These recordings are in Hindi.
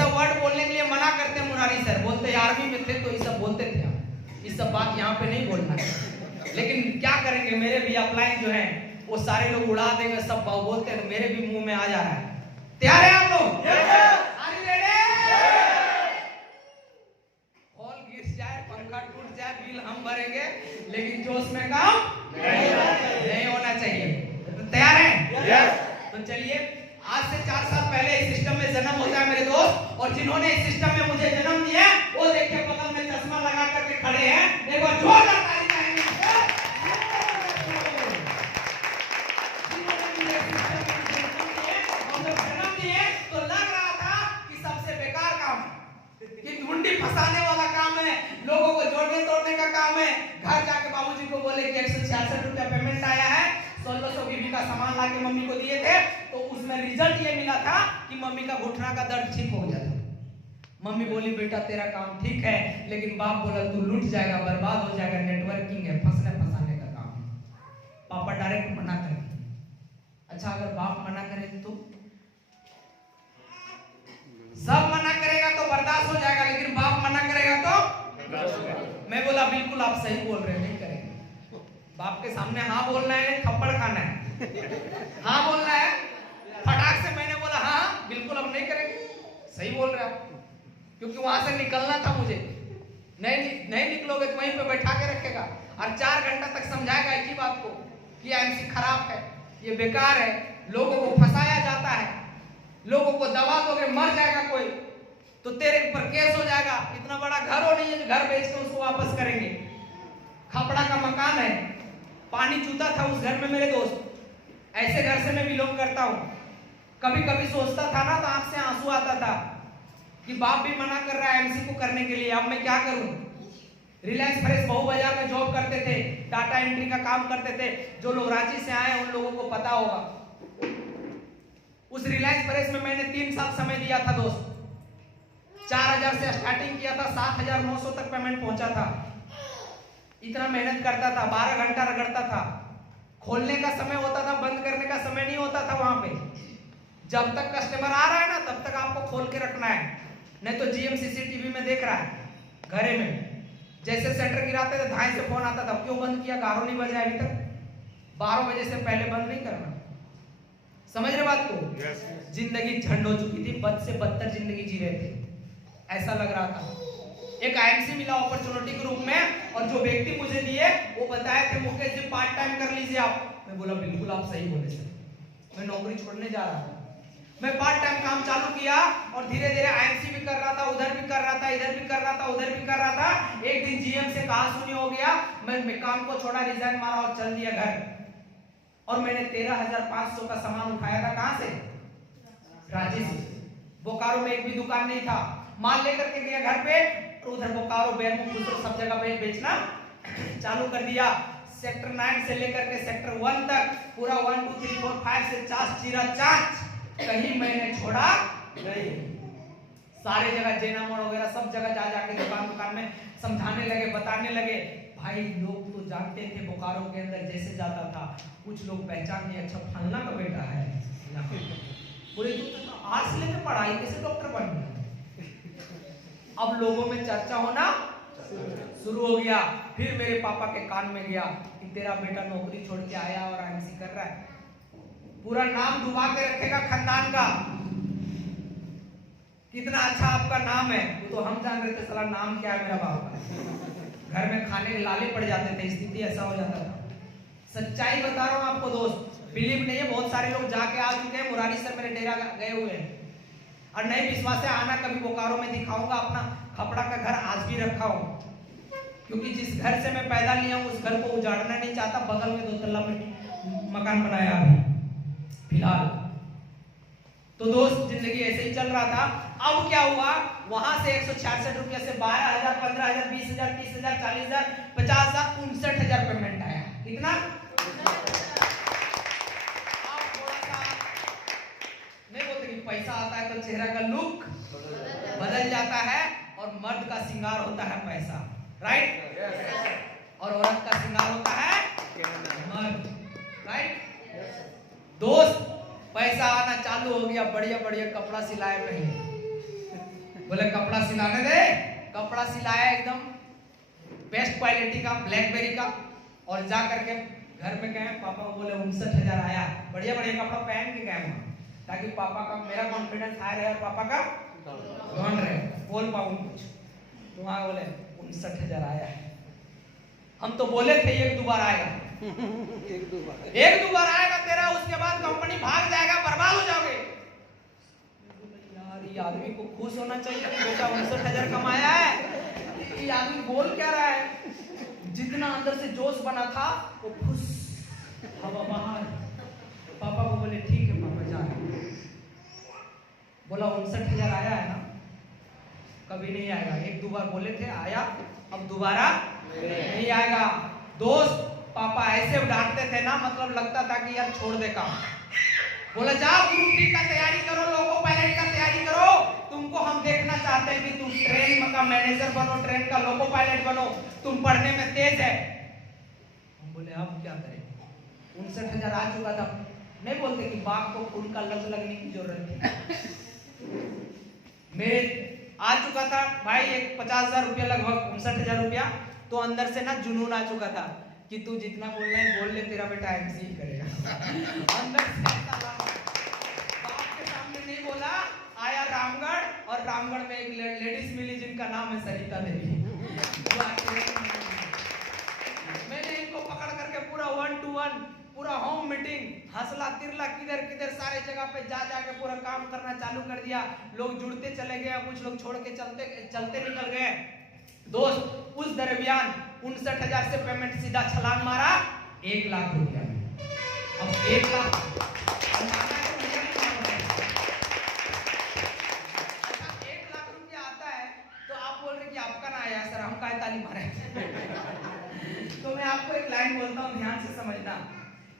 सब वर्ड बोलने के लिए मना करते हैं मुरारी सर, बोलते आर्मी में थे तो ये सब बोलते थे, ये सब बात यहाँ पे नहीं बोलना है। लेकिन क्या करेंगे, मेरे भी अपलाइन जो है वो सारे लोग उड़ा देंगे, सब बोलते हैं, मेरे भी मुंह में आ जा रहा है। तैयार है आप लोग? हॉल गिर जाए, पंखा टूट जाए, बिल हम भरेंगे, लेकिन जोश में काम नहीं होना चाहिए। तो तैयार है? तो चलिए, आज से 4 साल पहले इस सिस्टम में जन्म होता है मेरे दोस्त, और जिन्होंने इस सिस्टम में मुझे जन्म दिया वो देखिए बगल में चश्मा लगा करके खड़े हैं, एक बार जोरदार ताली चाहेंगे। जन्म दिए तो लग रहा था कि सबसे बेकार काम, कि मुंडी फंसाने वाला काम है, लोगों को जोड़ने तोड़ने का काम है। घर जाके बाबूजी को बोले कि 166 रुपया पेमेंट आया है, 1600 बीबी का सामान लाके मम्मी को दिए थे, तो उसमें रिजल्ट ये मिला था कि मम्मी का घुटना का दर्द ठीक हो गया था। मम्मी बोली बेटा तेरा काम ठीक है, लेकिन बाप बोला तू लूट जाएगा, बर्बाद हो जाएगा, नेटवर्किंग है, फंसने फंसाने का काम है। पापा डायरेक्ट मना कर दिए। अच्छा, अगर बाप मना करे तो सब मना करेगा तो बर्दाश्त हो जाएगा, लेकिन बाप मना करेगा तो मैं बोला बिल्कुल आप सही बोल रहे हैं, नहीं करेंगे। बाप के सामने हाँ बोलना है, थप्पड़ खाना है, हाँ बोलना है फटाक से। मैंने बोला हाँ बिल्कुल अब नहीं करेंगे, सही बोल रहे आप, क्योंकि वहां से निकलना था मुझे। नहीं निकलोगे तो वहीं पे बैठा के रखेगा और 4 घंटा तक समझाएगा एक ही बात को कि एमसी खराब है, ये बेकार है, लोगों को फंसाया जाता है, लोगों को दबा दोगे मर जाएगा कोई तो तेरे ऊपर केस हो जाएगा। इतना बड़ा घर हो नहीं है जो घर बेच के उसको वापस करेंगे। खपड़ा का मकान है, पानी चूता था उस घर में मेरे दोस्त। ऐसे घर से मैं बिलोंग करता हूँ। कभी कभी सोचता था ना तो आंख से आंसू आता था कि बाप भी मना कर रहा है एमसी को करने के लिए, अब मैं क्या करूं। रिलायंस फ्रेश बहु बाजार में जॉब करते थे, डाटा एंट्री का काम करते थे। जो लोग रांची से आए उन लोगों को पता होगा। उस रिलायंस फ्रेश में मैंने 3 साल समय दिया था दोस्त। 4000 से स्टार्टिंग किया था, 7900 तक पेमेंट पहुंचा था। इतना मेहनत करता था, 12 घंटा रगड़ता था। खोलने का समय होता था, बंद करने का समय नहीं होता था वहां पे। जब तक कस्टमर आ रहा है ना तब तक आपको खोल के रखना है, नहीं तो जीएम सीसीटीवी में देख रहा है घरे में। जैसे सेंटर गिराते थे धाई से फोन आता था, क्यों बंद किया, 11 नहीं बजे अभी तक, 12 बजे से पहले बंद नहीं करना। समझ रहे बात को? जिंदगी झंड हो चुकी थी, बद से बदतर जिंदगी जी रहे थे, ऐसा लग रहा था। एक आईएमसी मिला अपॉर्चुनिटी के रूप में, और जो व्यक्ति मुझे दिए वो बताए थे मुकेश जी पार्ट टाइम कर लीजिए आप। मैं बोला बिल्कुल आप सही बोले सर, मैं नौकरी छोड़ने जा रहा था। मैं पार्ट टाइम काम चालू किया और धीरे धीरे आईएमसी भी कर रहा था, उधर भी कर रहा था, इधर भी कर रहा था, उधर भी कर रहा था। एक दिन जीएम से कहा सुनी हो गया, मैं काम को छोड़ा, रिजाइन मारा और चल दिया घर। और मैंने 13,500 का सामान उठाया था, कहां से? रांची से। बोकारो में एक भी दुकान नहीं था, माल लेकर के गया घर पे, तो उधर बोकारो बेरमू दूसरे सब जगह पे बेचना चालू कर दिया। सेक्टर 9 से लेकर के सेक्टर 1 तक पूरा 1 2 3 4 5 से चाच चीरा चाच कहीं मैंने छोड़ा नहीं। सारे जगह जेना मोड़ वगैरह सब जगह जा जाके दुकान में समझाने लगे, बताने लगे। भाई लोग तो जानते थे बोकारो के अंदर जैसे जाता था, कुछ लोग पहचान नहीं, अच्छा फलना का बेटा है, पूरे आर्ट्स लेके पढ़ाई कैसे डॉक्टर बन गया। अब लोगों में चर्चा होना शुरू हो गया। फिर मेरे पापा के कान में गया कि तेरा बेटा नौकरी छोड़ के आया और आईएमसी कर रहा है, पूरा नाम डुबा के रखेगा खानदान का। कितना अच्छा आपका नाम है वो तो हम जान रहे थे, साला नाम क्या है मेरा बाप का। घर में खाने के लाले पड़ जाते थे, स्थिति ऐसा हो जाता था। सच्चाई बता रहा हूं आपको दोस्त, बिलीव नहीं है। बहुत सारे लोग जाके आ चुके हैं, मुरारी सर मेरे डेरा गए हुए हैं, और नहीं विश्वास है आना, कभी बोकारो में दिखाऊंगा। अपना खपड़ा का घर आज भी रखा हूं, क्योंकि जिस घर से मैं पैदा लिया हूं उस घर को उजाड़ना नहीं चाहता। बगल में 2 तल्ला में मकान बनाया अभी फिलहाल। तो दोस्त जिंदगी ऐसे ही चल रहा था। अब क्या हुआ, वहां से 166 रुपया से 12,000, 15,000, 20,000, 30,000, 40,000, 50,000, 59,000 पेमेंट आया। कितना? अब थोड़ा सा नहीं बोलते कि पैसा आता है तो चेहरा का लुक बदल जाता है, और मर्द का श्रृंगार होता है पैसा, राइट? और औरत का श्रृंगार होता है मर्द, राइट? दोस्त पैसा आना चालू हो गया, बढ़िया बढ़िया कपड़ा सिलाए पहले, बोले कपड़ा सिलाने दे। कपड़ा सिलाया एकदम बेस्ट क्वालिटी का ब्लैकबेरी का, और जा करके घर में गए, पापा को बोले 59,000 आया। बढ़िया बढ़िया कपड़ा पहन के गए वहाँ, ताकि पापा का मेरा कॉन्फिडेंस हाई रहे और पापा का डाउन रहे, बोल पाऊँ कुछ। तो वहाँ बोले 59,000 आया है। हम तो बोले थे एक दो बार आएगा, एक दो बार आएगा तेरा, उसके बाद कंपनी भाग जाएगा, बर्बाद हो जाओगे। यार ये आदमी को खुश होना चाहिए कि बेटा 59,000 कमाया है। ये आदमी बोल क्या रहा है? जितना अंदर से जोश बना था वो खुश हवा बाहर। पापा को बोले ठीक है पापा जा। बोला 59,000 आया है ना? कभी नहीं आएगा। एक दो बार बोले थे आया, अब दोबारा नहीं आएगा। दोस्त पापा ऐसे डांटते थे ना, मतलब लगता था कि यार छोड़ दे काम। बोला जाओ ग्रुप डी का तैयारी करो, लोको पायलट का तैयारी करो, तुमको हम देखना चाहते हैं कि तुम ट्रेन का मैनेजर बनो, ट्रेन का लोको पायलट बनो, तुम पढ़ने में तेज है। हम बोले अब क्या करें? 59,000 आ चुका था। नहीं बोलते कि बाप को खून का लत लगने की जरूरत थी। मेरे आ चुका था भाई एक 50,000 रुपया, लगभग 59,000 रुपया। तो अंदर से ना जुनून आ चुका था कि तू जितना बोलना है बोल ले, तेरा बेटा एमसी ही करेगा। अंदर से बाप के सामने नहीं बोला। आया रामगढ़, और रामगढ़ में एक लेडीज मिली जिनका नाम है सरिता देवी। मैंने इनको पकड़ करके पूरा 1 to 1 पूरा होम मीटिंग, हंसला तिरला किधर किधर सारे जगह पे जा जाके पूरा काम करना चालू कर दिया। लोग जुड़ते चले गए, कुछ लोग छोड़ के चलते निकल गए। दोस्त उस दरमियान 59,000 से पेमेंट सीधा छलांग मारा 1 लाख रुपया में। अब 1 लाख रुपया आता है तो आप बोल रहे कि आपका ना आया सर, हम काय ताली मारे। तो मैं आपको एक लाइन बोलता हूँ, ध्यान से समझना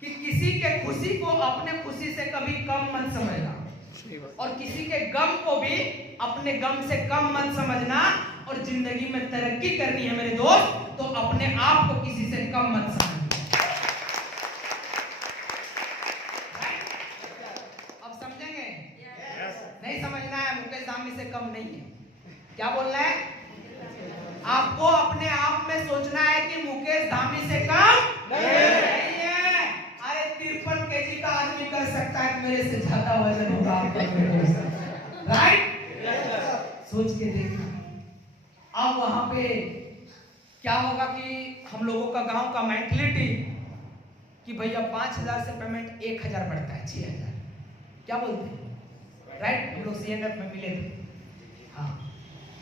कि किसी के खुशी को अपने खुशी से कभी कम मत समझना, और किसी के गम को भी अपने गम से कम मत समझना। और जिंदगी में तरक्की करनी है मेरे दोस्त, तो अपने आप को किसी से कम मत समझना। अब समझेंगे? नहीं समझना है, मुकेश धामी से कम नहीं है। क्या बोलना है? आपको अपने आप में सोचना है कि मुकेश धामी से कम नहीं है। अरे 53 kg का आदमी कर सकता है, मेरे से ज्यादा वजन होगा आपका, राइट? सोच के देखना। अब वहां पे क्या होगा कि हम लोगों का गांव का मेंटलिटी कि भैया 5,000 से पेमेंट 1,000 बढ़ता है 6,000। क्या बोलते हैं? राइट? हम लोग सीएनएफ में मिले थे। हाँ,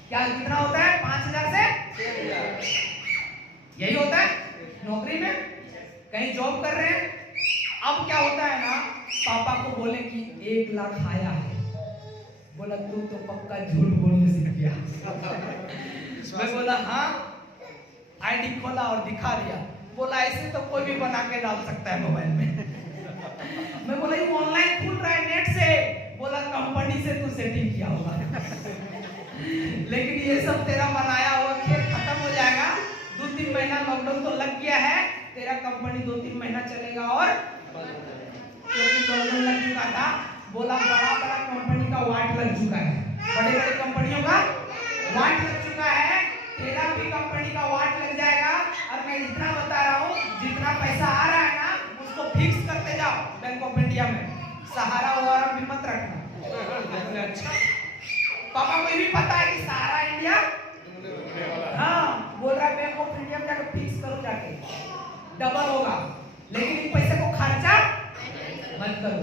क्या कितना होता है? 5,000 से 6,000। यही होता है नौकरी में, कहीं जॉब कर रहे हैं। अब क्या होता है ना, पापा को बोले कि 1 लाख आया है। बोला तू तो पक्का झूठ बोलने सीख गया। मैं बोला हाँ, आईडी खोला और दिखा दिया। बोला ऐसे तो कोई भी बना के डाल सकता है मोबाइल में। मैं बोला ये ऑनलाइन खुल रहा है नेट से। बोला कंपनी से तू सेटिंग किया होगा। लेकिन ये सब तेरा बनाया हुआ खेल खत्म हो जाएगा। 2-3 महीना लॉकडाउन तो लग गया है, तेरा कंपनी 2-3 महीना चलेगा। और लॉकडाउन लग चुका था। बोला बड़ा बड़ा कंपनी का वाट लग चुका है, बड़े बड़े कंपनियों का वाट लग चुका है, तेरा भी कंपनी का वाट लग जाएगा। और मैं इतना बता रहा हूँ, जितना पैसा आ रहा है ना उसको फिक्स करते जाओ बैंक ऑफ इंडिया में। सहारा वगैरह भी मत रखना। अच्छा, पापा को भी पता है कि सहारा इंडिया, हाँ बोल रहा है बैंक ऑफ इंडिया में जाकर फिक्स करो, जाके डबल होगा, लेकिन इन पैसे को खर्चा मत करो।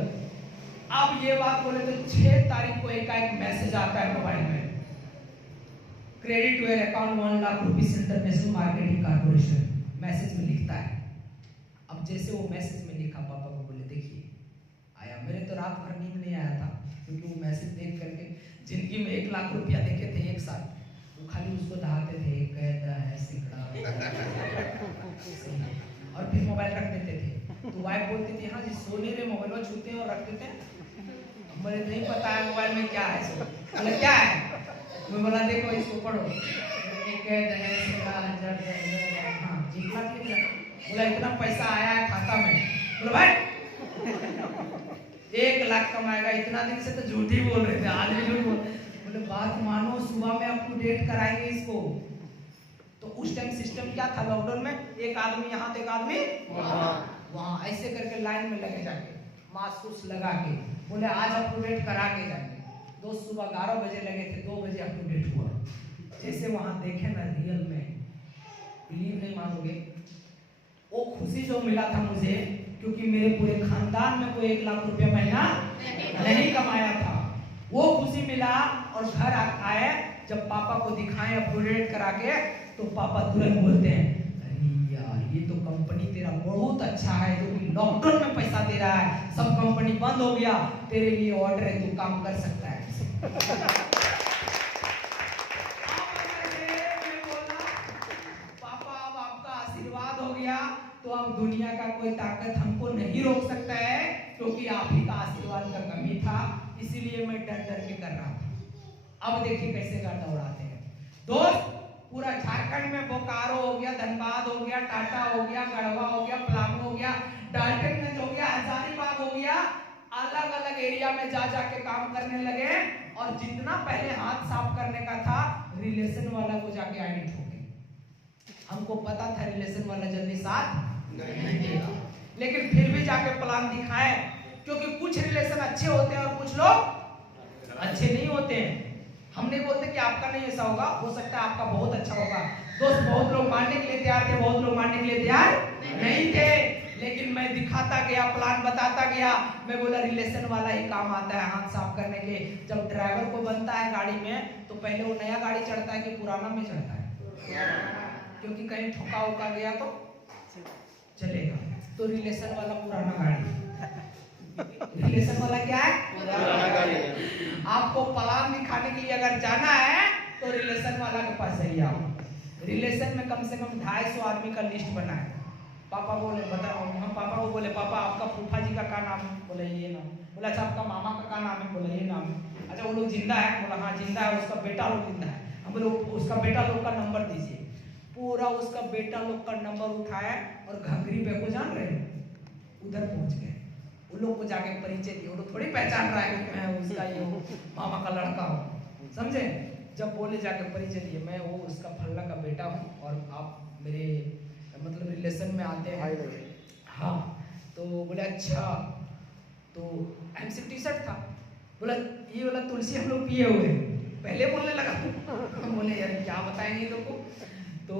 अब ये बात बोले तो 6 तारीख को एक मैसेज आता है मोबाइल में, credit to your account 1 lakh rupees international marketing corporation. Message में लिखता है। अब जैसे वो मैसेज में लिखा, पापा को बोले देखिए आया। मेरे तो रात भर नींद नहीं आया था, क्योंकि वो मैसेज देख करके जिंदगी में 1 लाख रुपया देखे थे एक साथ, वो खाली उसको दहाते थे, कैदा है सिकड़ा और फिर मोबाइल रख देते थे। तो वाइफ बोलती थी हाँ जी सोने रे मोबाइल छूते हैं और रख देते हैं। मुझे नहीं पता है मोबाइल में क्या है। बोले क्या है? मैं बोला देखो इसको पढ़ो, हाँ जितना बोला इतना पैसा आया है खाता में। बोला भाई 1 लाख कमाएगा, इतना दिन से तो झूठ ही बोल रहे थे, आज भी झूठ बोल। बोले बात मानो, सुबह में अप टू डेट कराएंगे इसको। तो उस टाइम सिस्टम क्या था लॉकडाउन में, एक आदमी यहाँ तो एक आदमी वहाँ ऐसे करके लाइन में लगे जाके मास्क लगा के बोले आज अप टू डेट करा के जाएंगे। दोस्त सुबह 11 बजे लगे थे, 2 बजे अप टू डेट हुआ। जैसे वहां देखे ना रियल में, बिलीव नहीं मानोगे, वो खुशी जो मिला था मुझे, क्योंकि मेरे पूरे खानदान में कोई 1 लाख रुपया महीना नहीं कमाया था, वो खुशी मिला। और घर आए जब पापा को दिखाएं अप टू डेट करा के, तो पापा तुरंत बोलते हैं अरे यार ये तो कंपनी तेरा बहुत अच्छा है, जो कि लॉकडाउन में पैसा दे रहा है, सब कंपनी बंद हो गया, तेरे लिए ऑर्डर है, तू काम कर सकता है। पापा अब आपका आशीर्वाद हो गया, तो अब दुनिया का कोई ताकत हमको नहीं रोक सकता है, क्योंकि आप ही का आशीर्वाद का कमी था, इसीलिए मैं डर डर के कर रहा था। अब देखिए कैसे गर्दा उड़ाते हैं दोस्त। पूरा झारखंड में बोकारो हो गया, धनबाद हो गया, टाटा हो गया, गढ़वा हो गया, पलामू हो गया, डाल्टनगंज हो गया, हजारीबाग हो गया, अलग अलग एरिया में जा जाके काम करने लगे। और जितना पहले हाथ साफ करने का था, रिलेशन वाला को जाके आईडी ठोके। हमको पता था रिलेशन वाला जल्दी साथ नहीं देगा, लेकिन फिर भी जाके प्लान दिखाए, क्योंकि कुछ रिलेशन अच्छे होते हैं और कुछ लोग अच्छे नहीं होते हैं। हम नहीं बोलते कि आपका नहीं ऐसा होगा, हो सकता है आपका बहुत अच्छा होगा। दोस्त बहुत लोग मानने के लिए तैयार थे, बहुत लोग मानने के लिए तैयार नहीं थे, लेकिन मैं दिखाता गया, प्लान बताता गया। मैं बोला रिलेशन वाला ही काम आता है हाथ साफ करने के। जब ड्राइवर को बनता है गाड़ी में, तो पहले वो नया गाड़ी चढ़ता है कि पुराना में चढ़ता है, क्योंकि कहीं ठोका उका गया तो चलेगा। तो रिलेशन वाला पुराना गाड़ी, रिलेशन वाला क्या है, पुराना गाड़ी। आपको प्लान दिखाने के लिए अगर जाना है तो रिलेशन वाला के पास जाइए आप। रिलेशन में कम से कम 250 आदमी का लिस्ट बना है। पापा बोले बताओ, हम पापा को बोले पापा आपका फूफा जी का क्या नाम है, बोले ये नाम। बोला अच्छा आपका मामा का क्या नाम है, बोला ये नाम है। अच्छा वो लोग जिंदा है, बोला हाँ जिंदा है, उसका बेटा लोग जिंदा है। हम बोले उसका बेटा लोग का नंबर दीजिए। पूरा उसका बेटा लोग का नंबर उठाया और घंगरी पे को जान रहे उधर पहुंच गए। उन लोग को जाके परिचय दिए, वो लोग थोड़ी पहचान रहा है कि मैं उसका ये मामा का लड़का हूँ, समझे। जब बोले जाके परिचय दिए, मैं वो उसका फल्ला का बेटा हूँ और आप मेरे मतलब रिलेशन में आते हैं। हाँ तो बोले अच्छा, तो एमसी टी शर्ट था। बोला ये वाला तुलसी हम लोग पिए हुए, पहले बोलने लगा। हम बोले यार क्या बताएंगे लोग को। तो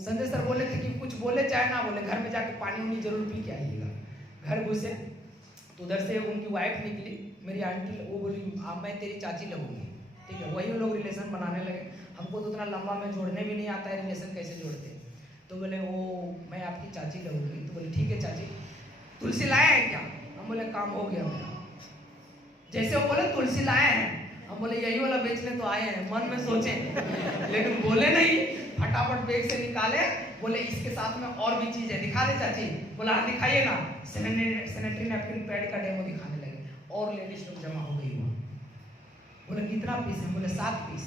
संजय सर बोले थे कि कुछ बोले चाहे ना बोले, घर में जाके पानी उनी जरूर पी के आइएगा। घर घुसे तो उधर से उनकी वाइफ निकली, मेरी आंटी, वो बोली मैं तेरी चाची लगूंगी, ठीक है। वही लोग रिलेशन बनाने लगे। हमको तो उतना लंबा में जोड़ने भी नहीं आता है, रिलेशन कैसे जोड़ते। तो बोले वो मैं आपकी चाची लगूंगी। तो बोले ठीक है चाची, तुलसी लाए हैं क्या। हम बोले काम हो गया मेरा। जैसे वो बोले तुलसी लाए हैं, हम बोले यही वाला बेचने तो आए हैं। मन में सोचे लेकिन बोले नहीं, फटाफट बैग से निकाले। बोले इसके साथ में और भी चीज है, दिखा दे चाची। बोला हाँ दिखाइए ना। सैनिटरी नैपकिन पैड का डेमो दिखाने लगे और लेडीज लोग जमा हो गई वहाँ। बोले कितना पीस है, बोले 7 पीस।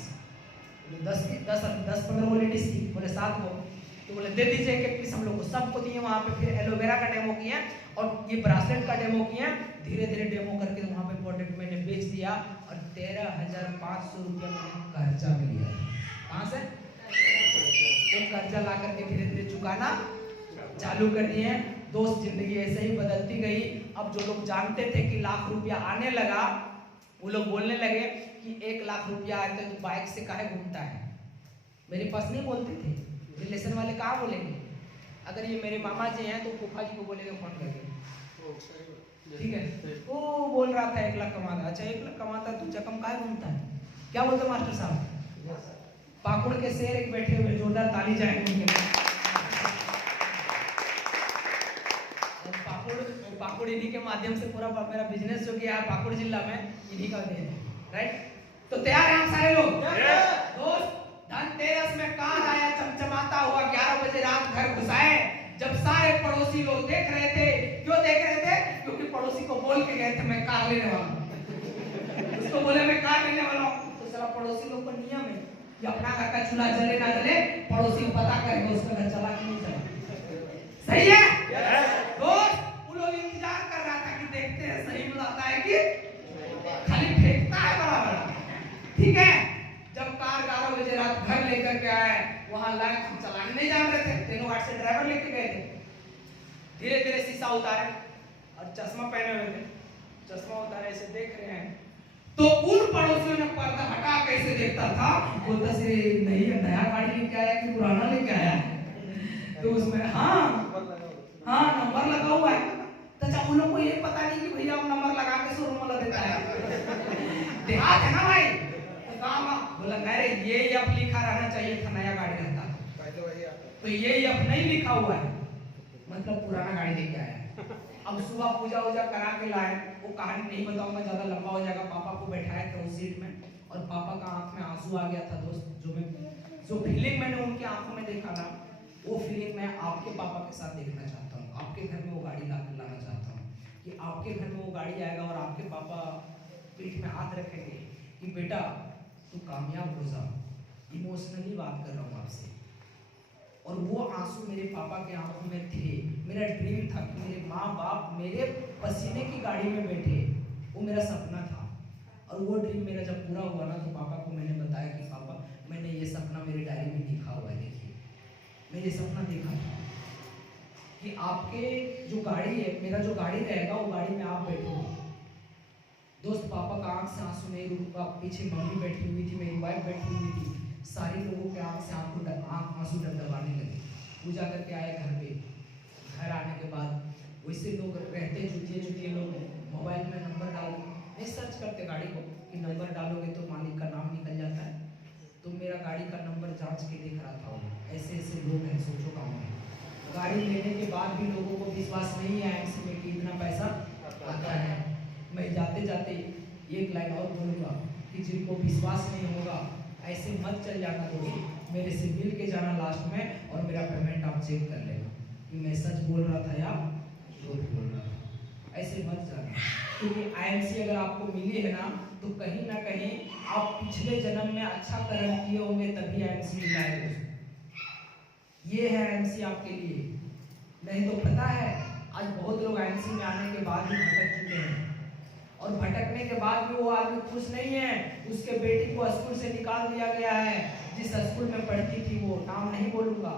बोले 10-15 वो लेडीज थी, बोले 7 वो। तो बोले दे दीजिए एक पीस हम लोग को, सबको दिए। वहाँ पे फिर एलोवेरा का डेमो किया और ये ब्रासलेट का डेमो किया। धीरे धीरे डेमो करके वहाँ पे प्रोडक्ट मैंने बेच दिया और 13,500 रुपया मैंने कर्जा में लिया। कहाँ से? तो कर्जा ला करके धीरे धीरे चुकाना चालू कर दिए। दोस्त जिंदगी ऐसे ही बदलती गई। अब जो लोग जानते थे कि लाख रुपया आने लगा, वो लोग बोलने लगे कि 1 लाख रुपया आए तो बाइक से काहे घूमता है। मेरे पास नहीं बोलते थे, रिलेशन वाले कहाँ बोलेंगे। अगर ये मेरे मामा जी हैं तो फूफा जी को बोलेंगे फोन करके, ठीक है। वो बोल रहा था 1 लाख कमाता। अच्छा 1 लाख कमाता तू चकम काहे घूमता है, क्या बोलते मास्टर साहब। पाकुड़ के शेर एक बैठे हुए, जोरदार ताली जाएंगे उनके। पाकुड़ इन्हीं के माध्यम से पूरा मेरा बिजनेस जो किया है पाकुड़ जिला में, इन्हीं का देन है, राइट। तो तैयार हैं हम सारे लोग। दोस्त धनतेरस में कार आया चमचमाता हुआ, 11 बजे रात घर घुसाए। जब सारे पड़ोसी लोग देख रहे थे, क्यों देख रहे थे, क्योंकि पड़ोसी को बोल के गए थे मैं कार लेने वाला हूँ। उसको बोले मैं कार लेने वाला हूँ, तो सारा पड़ोसी लोग का नियम है कि अपना घर का चूल्हा जले ना जले पड़ोसी को पता करेंगे उसका घर चला कि नहीं चला। सही है दोस्त। वो लोग इंतजार कर रहा था कि देखते हैं सही बुलाता है कि खाली फेंकता है बड़ा बड़ा। ठीक है। जब कार 11 बजे रात घर लेकर के आए, वहां लाइन हम चलाने नहीं जान रहे थे, तीनों घाट से ड्राइवर लेके गए थे। धीरे धीरे शीशा उतारे और चश्मा पहने हुए थे, चश्मा उतारे ऐसे देख रहे हैं, तो उन पड़ोसियों ने पर्दा हटा कैसे देखता था, बोलता से नहीं नया गाड़ी लेके आया कि पुराना लेके आया है। तो उसमें हाँ नंबर लगा हुआ है। तो अच्छा उन लोग को ये पता नहीं कि भैया नंबर लगा के शोरूम वाला देता है, देहात है ना भाई। तो कहा बोला अरे ये अब लिखा रहना चाहिए था, नया गाड़ी रहता तो ये अब नहीं लिखा हुआ है, मतलब पुराना गाड़ी लेके आया है। अब सुबह पूजा वूजा करा के लाए, वो कहानी नहीं बताऊंगा, ज्यादा लंबा हो जाएगा। पापा को बैठाया था उस सीट में और पापा का आंख में आंसू आ गया था दोस्त। जो फीलिंग मैंने उनकी आंखों में देखा ना, वो फीलिंग मैं आपके पापा के साथ देखना चाहता हूँ। आपके घर में वो गाड़ी लाना चाहता हूँ कि आपके घर में वो गाड़ी आएगा और आपके पापा पीठ में हाथ रखेंगे कि बेटा तू कामयाब हो जा। इमोशनली बात कर रहा हूँ आपसे। और वो आंसू मेरे पापा के आंखों में थे। मेरा ड्रीम था कि मेरे माँ बाप मेरे पसीने की गाड़ी में बैठे, वो मेरा सपना था। और वो ड्रीम मेरा जब पूरा हुआ ना, तो पापा को मैंने बताया कि पापा मैंने ये सपना मेरी डायरी में लिखा हुआ है, देखिए मैंने ये सपना देखा था कि आपके जो गाड़ी है, मेरा जो गाड़ी रहेगा वो गाड़ी में आप बैठोगे। दोस्त पापा का आंख से आंसू नहीं रुका, पीछे मम्मी बैठी हुई थी, मेरी वाइफ बैठी हुई थी, सारे लोगों के आंख से आंसू डबडबाने लगे। पूजा करके आए घर पे, घर आने के बाद वैसे लोग रहते जुटिए लोग मोबाइल में नंबर डाल नहीं सर्च करते गाड़ी को कि नंबर डालोगे तो मालिक का नाम निकल जाता है। तो मेरा गाड़ी का नंबर जांच के देख रहा था, ऐसे ऐसे लोग हैं, सोचो काम में। गाड़ी लेने के बाद भी लोगों को विश्वास नहीं है एमसी में कि इतना पैसा आता है। मैं जाते जाते एक लाइन और बोलूँगा कि जिनको विश्वास नहीं होगा ऐसे मत चल जाना दोस्त, मेरे से मिल के जाना लास्ट में और मेरा पेमेंट आप चेक कर लेना कि मैं सच बोल रहा था या झूठ बोल रहा था। ऐसे मत जाना, क्योंकि आईएमसी अगर आपको मिली है ना, तो कहीं ना कहीं आप पिछले जन्म में अच्छा कर्म किए होंगे तभी आईएमसी मिला है दोस्त। ये है आईएमसी आपके लिए। नहीं तो पता है आज बहुत लोग आईएमसी में आने के बाद भी भटक चुके हैं, और भटकने के बाद भी वो आदमी खुश नहीं है। उसके बेटी को स्कूल से निकाल दिया गया है, जिस स्कूल में पढ़ती थी, वो नाम नहीं बोलूंगा,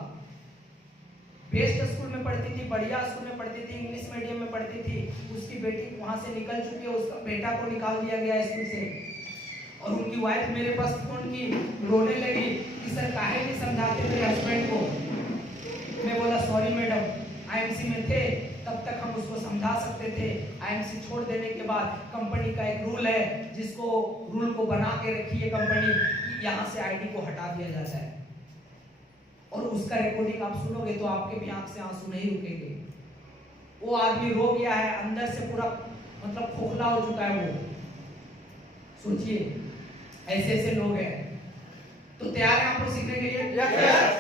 बेस्ट स्कूल में पढ़ती थी, बढ़िया स्कूल में पढ़ती थी, इंग्लिश मीडियम में पढ़ती थी। उसकी बेटी वहां से निकल चुकी है, उसका बेटा को निकाल दिया गया स्कूल से। और उनकी वाइफ मेरे पास फोन की, रोने लगी कि सर काहे नहीं समझाते मेरे हस्बैंड को। मैं बोला सॉरी मैडम, आईएमसी में थे तब तक हम उसको समझा सकते थे, आईएमसी छोड़ देने के बाद कंपनी का एक रूल है, जिसको रूल को बना के रखी है कंपनी कि यहाँ से आईडी को हटा दिया जाता है। और उसका रिकॉर्डिंग आप सुनोगे तो आपके भी आंख से आंसू नहीं रुकेंगे। वो आदमी रो गया है, अंदर से पूरा मतलब खोखला हो चुका है वो। सोचिए ऐसे ऐसे लोग हैं। तो तैयार है आप लोग सीखने के लिए?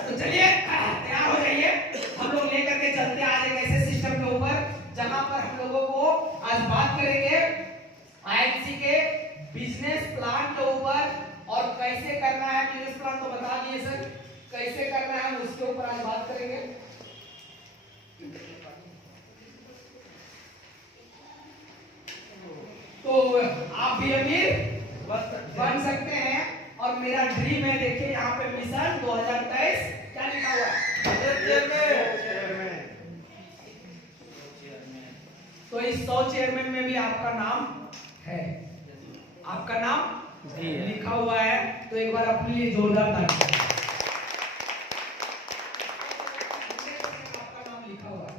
तो चलिए तैयार हो जाइए, हम लोग लेकर के चलते आज एक ऐसे सिस्टम के ऊपर जहां पर हम लोगों को आज बात करेंगे आईएमसी के बिजनेस प्लान के ऊपर। और कैसे करना है बिजनेस प्लान तो बता दिए सर, कैसे करना है उसके ऊपर आज बात करेंगे। तो आप भी अमीर बन सकते हैं, और मेरा ड्रीम है, देखिए यहाँ पे मिशन 2023 क्या लिखा हुआ है। तो इस 100 चेयरमैन में भी आपका नाम है, आपका नाम लिखा हुआ है। तो एक बार अपने लिए जोरदार ताली। आपका नाम लिखा हुआ है।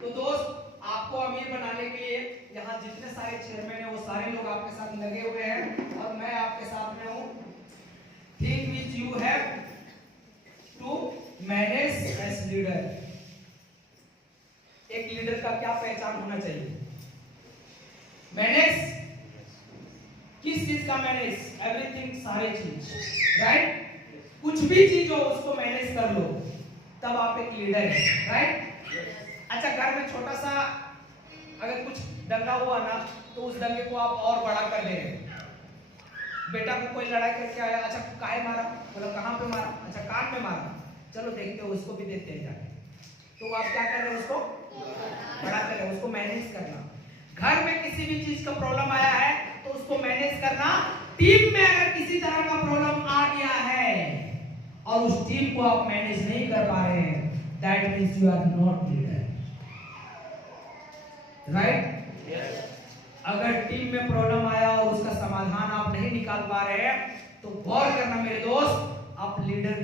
तो दोस्त आपको अमीर बनाने के लिए यहाँ जितने सारे चेयरमैन है वो सारे लोग आपके साथ लगे हुए हैं, और मैं आपके साथ में हूँ। Thing which you have to manage as leader. एक लीडर का क्या पहचान होना चाहिए? मैनेज किस चीज का मैनेज? एवरीथिंग, सारे चीज, राइट? कुछ भी चीज हो उसको मैनेज कर लो, तब आप एक लीडर है, राइट? अच्छा, घर में छोटा सा अगर कुछ दंगा हुआ ना, तो उस दंगे को आप और बड़ा कर दे रहे। बेटा को कोई लड़ाई करके आया, अच्छा काहे मारा? बोला कहाँ पे मारा? अच्छा कान में मारा, चलो देखते हो, उसको भी देते हैं जाके। तो आप क्या कर रहे हो? उसको बड़ा कर रहे हो, उसको मैनेज करना। घर में किसी भी चीज का प्रॉब्लम आया है तो उसको मैनेज करना टीम में अगर किसी तरह का प्रॉब्लम आ गया है और उस टीम को आप मैनेज नहीं कर पा रहे हैं, that means you are not leader, right? अगर टीम में प्रॉब्लम आया और उसका समाधान आप नहीं निकाल पा रहे हैं तो गौर करना मेरे दोस्त, आप लीडर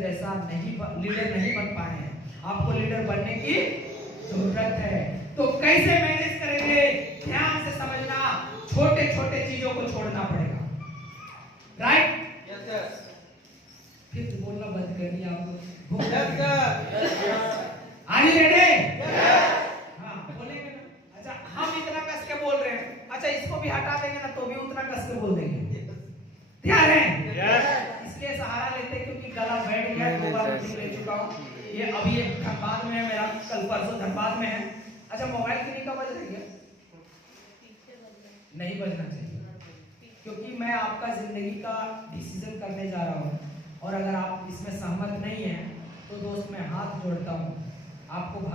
नहीं बन पाए हैं। आपको लीडर बनने की जरूरत है। तो कैसे मैनेज करेंगे? ध्यान से समझना, छोटे छोटे चीजों को छोड़ना पड़ेगा, राइट? यस। फिर बोलना बंद कर दिया आप लोग। Are you ready? हाँ, बोलेंगे ना। अच्छा, हम इतना कस के बोल रहे हैं, अच्छा इसको भी हटा देंगे ना तो भी उतना कस के बोल देंगे। तैयार हैं? इसलिए सहारा लेते क्योंकि गला बैठ गया, 2 बार मीटिंग ले चुका हूँ। ये अभी एक धनबाद में है मेरा, कल परसों धनबाद में है। अच्छा, मोबाइल क्यों का बज रही है? नहीं बजना चाहिए, क्योंकि मैं आपका जिंदगी का डिसीजन करने जा रहा हूँ और अगर आप इसमें सहमत नहीं हैं तो दोस्त मैं हाथ जोड़ता हूँ, आपको